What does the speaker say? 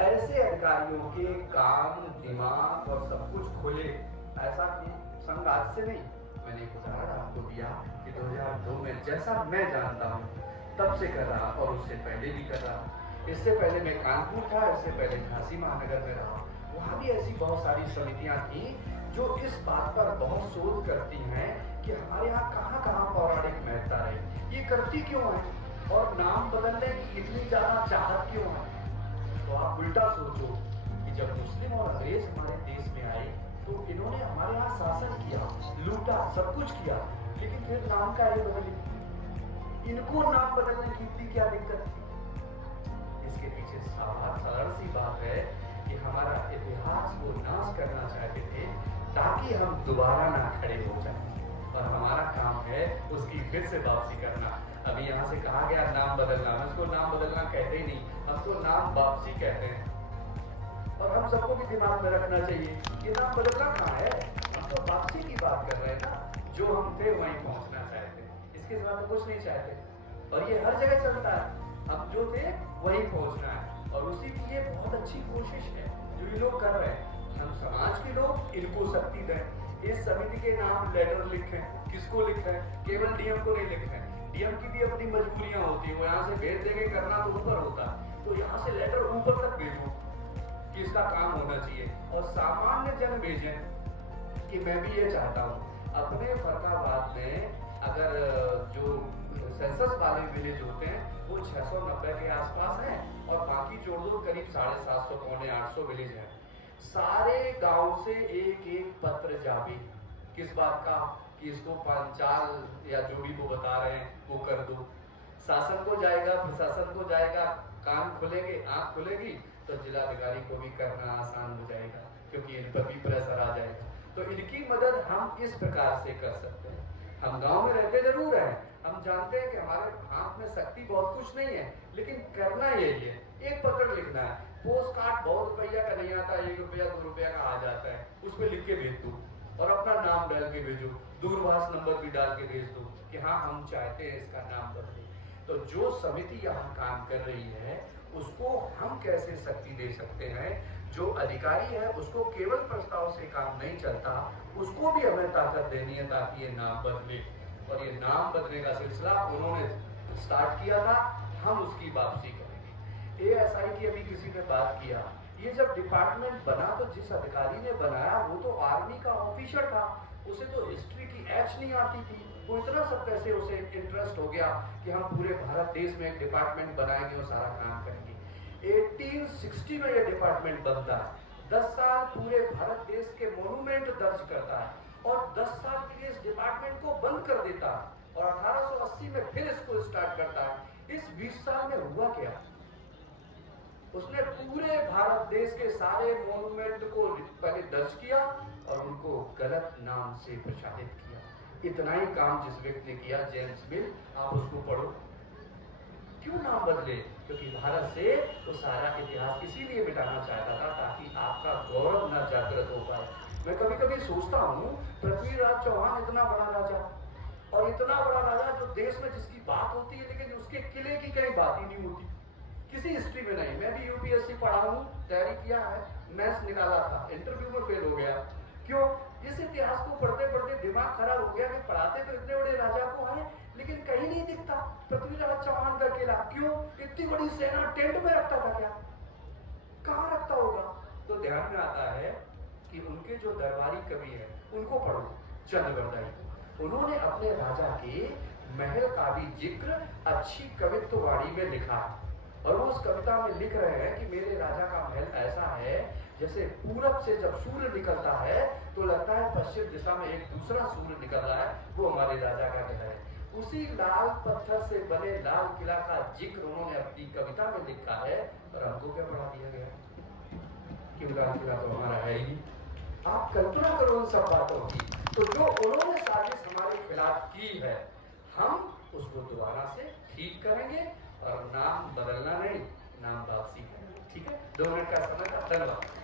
ऐसे अधिकारियों के कान, दिमाग और सब कुछ खुले, ऐसा संघ आज से नहीं। मैंने एक उदाहरण आपको दिया कि 2002 में जैसा मैं जानता हूँ तब से कर रहा और उससे पहले भी कर रहा। इससे पहले मैं कानपुर था, इससे पहले झांसी महानगर में रहा। वहाँ भी ऐसी बहुत सारी समितियाँ थी जो इस बात पर बहुत शोध करती हैं कि हमारे यहाँ कहाँ कहाँ पौराणिक महत्ता है, ये करती क्यों है और नाम बदलने की इतनी ज्यादा चाहत क्यों है। तो आप उल्टा सोचो कि जब मुस्लिम और अंग्रेज हमारे देश में आए तो इन्होंने हमारे यहाँ शासन किया, लूटा, सब कुछ किया, लेकिन फिर नाम का ही बदले। इनको नाम बदलने की इतनी क्या दिक्कत थी? इसके पीछे सरल सी बात है कि हमारा इतिहास वो नाश करना चाहते थे ताकि हम दोबारा ना खड़े हो जाएं, और हमारा काम है उसकी फिर से वापसी करना। अभी यहाँ से कहा गया नाम बदलना, हम इसको नाम बदलना कहते ही नहीं, हम तो नाम वापसी कहते हैं। और हम सबको भी दिमाग में रखना चाहिए कि नाम बदलना कहाँ है, हम तो वापसी की बात कर रहे हैं ना। जो हम थे वहीं पहुंचना चाहते हैं, इसके सिवा तो कुछ नहीं चाहते। और ये हर जगह चलता है, हम जो थे वहीं पहुंचना है, और उसी की ये बहुत अच्छी कोशिश है जो ये लोग कर रहे हैं। हम समाज के लोग इनको शक्ति दें, इस समिति के नाम लेटर लिखें। किसको लिख रहे हैं? केवल डीएम को नहीं लिख रहे हैं, डीएम की भी अपनी मजबूरियां होती है, वो यहाँ से भेज देंगे, करना तो ऊपर होता है, तो यहाँ से लेटर ऊपर तक भेजो कि इसका काम होना चाहिए, और सामान्य जन भेजें कि मैं भी ये चाहता हूँ। अपने फरकाबाद में अगर जो सेंसस वाले विलेज होते हैं वो 690 के आसपास हैं, और बाकी जोड़ दो करीब 750 पौने 800 विलेज हैं। सारे गांव से एक एक पत्र जावे, किस बात का? कि इसको पांचाल या जो भी वो बता रहे हैं वो कर दो। शासन को जाएगा, प्रशासन को जाएगा, कान खुलेंगे, आंख खुलेगी, तो जिलाधिकारी को भी करना आसान हो जाएगा, क्योंकि इन पर भी प्रेशर आ जाएगा। तो इनकी मदद हम इस प्रकार से कर सकते हैं। हम गांव में रहते जरूर हैं, हम जानते हैं कि हमारे हाथ में शक्ति बहुत कुछ नहीं है, लेकिन करना यही है, एक पत्र लिखना है। पोस्ट कार्ड बहुत रुपया का नहीं आता, 1 रुपया 2 रुपया का आ जाता है, उस पर लिख के भेज दो और अपना नाम डाल के भेजो, दूरभाष नंबर भी डाल के भेज दो कि हाँ हम चाहते हैं इसका नाम बदले। तो जो समिति यहाँ काम कर रही है उसको हम कैसे शक्ति दे सकते हैं? जो अधिकारी है उसको केवल प्रस्ताव से काम नहीं चलता, उसको भी हमें ताकत देनी है ताकि ये नाम बदले। और ये नाम बदलने का सिलसिला उन्होंने स्टार्ट किया था, हम उसकी वापसी करेंगे। एएसआई की अभी किसी ने बात किया, ये जब डिपार्टमेंट बना तो जिस अधिकारी ने बनाया वो तो आर्मी का ऑफिसर था, उसे तो हिस्ट्री की एच नहीं आती थी, वो इतना सब कैसे उसे इंटरेस्ट हो गया कि हम पूरे भारत देश में एक डिपार्टमेंट बनाएंगे और सारा काम करेंगे। 1860 में ये डिपार्टमेंट बनता है, 10 साल पूरे भारत देश के मोन्यूमेंट दर्ज करता है, और 10 साल के लिए इस डिपार्टमेंट को बंद कर देता है, और 1880 में फिर इसको स्टार्ट करता है। इस 20 साल में हुआ क्या? उसने पूरे भारत देश के सारे मोन्यूमेंट को पहले दर्ज किया और उनको गलत नाम से प्रचारित किया। इतना ही काम जिस व्यक्ति ने किया, जेम्स मिल, आप उसको पढ़ो। क्यों नाम बदले? क्योंकि भारत से वो सारा इतिहास इसीलिए मिटाना चाहता था ताकि आपका गौरव न जागृत हो पाए। मैं कभी कभी सोचता हूँ, पृथ्वीराज चौहान इतना बड़ा राजा, और इतना बड़ा राजा जो देश में जिसकी बात होती है, लेकिन उसके किले की कहीं बात ही नहीं होती, किसी हिस्ट्री में नहीं। मैं भी यूपीएससी पढ़ा हूँ, तैयारी किया है, मैथ्स निकाला था, इंटरव्यू में फेल हो गया। क्यों? इस इतिहास को पढ़ते पढ़ते दिमाग खराब हो गया कि पढ़ाते तो इतने बड़े राजा को है, लेकिन कहीं नहीं दिखता पृथ्वीराज चौहान का किला। क्यों? इतनी बड़ी सेना टेंट में रखता था क्या? कहाँ रखता होगा? तो ध्यान में आता है कि उनके जो दरबारी कवि है उनको पढ़ो, चंद्रबरदाई को। उन्होंने अपने राजा के महल का भी जिक्र अच्छी कवित्व वाणी में लिखा, और वो उस कविता में लिख रहे हैं कि मेरे राजा का महल ऐसा है जैसे पूरब से जब सूर्य निकलता है तो लगता है पश्चिम दिशा में एक दूसरा सूर्य निकल रहा है, वो हमारे राजा का घर है। उसी लाल पत्थर से बने लाल किला का जिक्र उन्होंने अपनी कविता में लिखा है, और हमको क्या पढ़ा दिया गया कि लाल किला तो हमारा है ही नहीं। आप कल्पना करो उन सब बातों की। तो जो उन्होंने साजिश हमारे खिलाफ की है, हम उसको दोबारा से ठीक करेंगे, और नाम बदलना नहीं, नाम वापसी करेंगे। ठीक है? 2 मिनट का समय था, धन्यवाद।